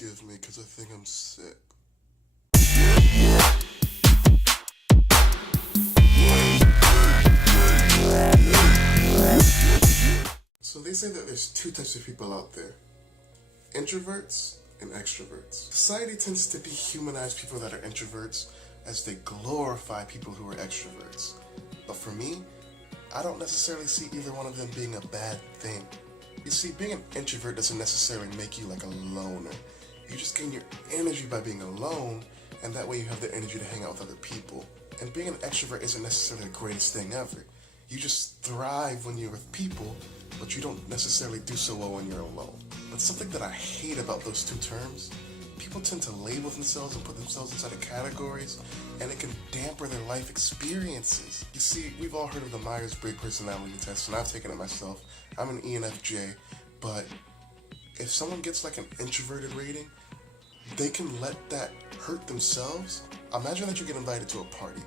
forgive me because I think I'm sick. So they say that there's two types of people out there: introverts and extroverts. Society tends to dehumanize people that are introverts as they glorify people who are extroverts. But for me, I don't necessarily see either one of them being a bad thing. You see, being an introvert doesn't necessarily make you like a loner. You just gain your energy by being alone, and that way you have the energy to hang out with other people. And being an extrovert isn't necessarily the greatest thing ever. You just thrive when you're with people, but you don't necessarily do so well when you're alone. But something that I hate about those two terms, people tend to label themselves and put themselves inside of categories, and it can dampen their life experiences. You see, we've all heard of the Myers-Briggs personality test, and I've taken it myself. I'm an ENFJ, but if someone gets like an introverted rating, they can let that hurt themselves. Imagine that you get invited to a party,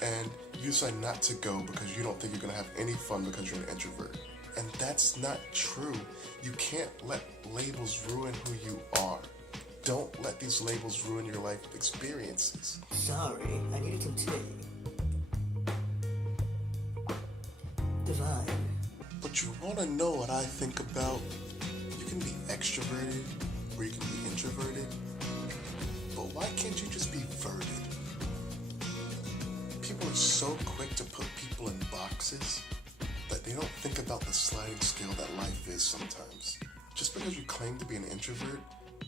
and you decide not to go because you don't think you're gonna have any fun because you're an introvert. And that's not true. You can't let labels ruin who you are. Don't let these labels ruin your life experiences. Sorry, I needed some tea. Divine. But you wanna know what I think about? You can be extroverted or you can be introverted. But why can't you just be verted? People are so quick to put people in boxes that they don't think about the sliding scale that life is sometimes. Just because you claim to be an introvert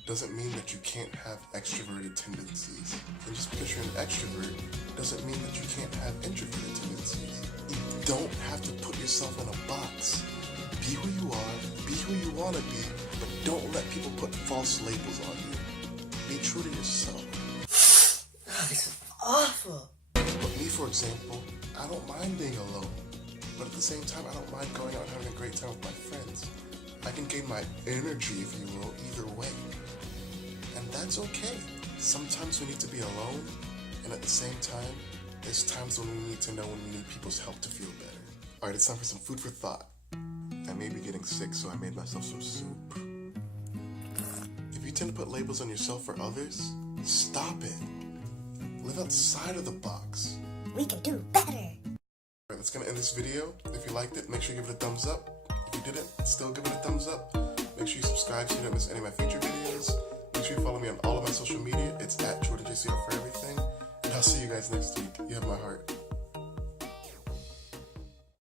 doesn't mean that you can't have extroverted tendencies. And just because you're an extrovert doesn't mean that you can't have introverted tendencies. You don't have to put yourself in a box. Be who you are, be who you want to be, but don't let people put false labels on you. Be true to yourself. Oh, this is awful. But me, for example, I don't mind being alone. But at the same time, I don't mind going out and having a great time with my friends. I can gain my energy, if you will, either way. And that's okay. Sometimes we need to be alone, and at the same time, there's times when we need to know when we need people's help to feel better. Alright, it's time for some food for thought. I may be getting sick, so I made myself some soup. If you tend to put labels on yourself or others, stop it. Live outside of the box. We can do better. Alright, that's gonna end this video. If you liked it, make sure you give it a thumbs up. If you didn't, still give it a thumbs up. Make sure you subscribe so you don't miss any of my future videos. Make sure you follow me on all of my social media. It's @JordanJCR for everything. And I'll see you guys next week. You have my heart.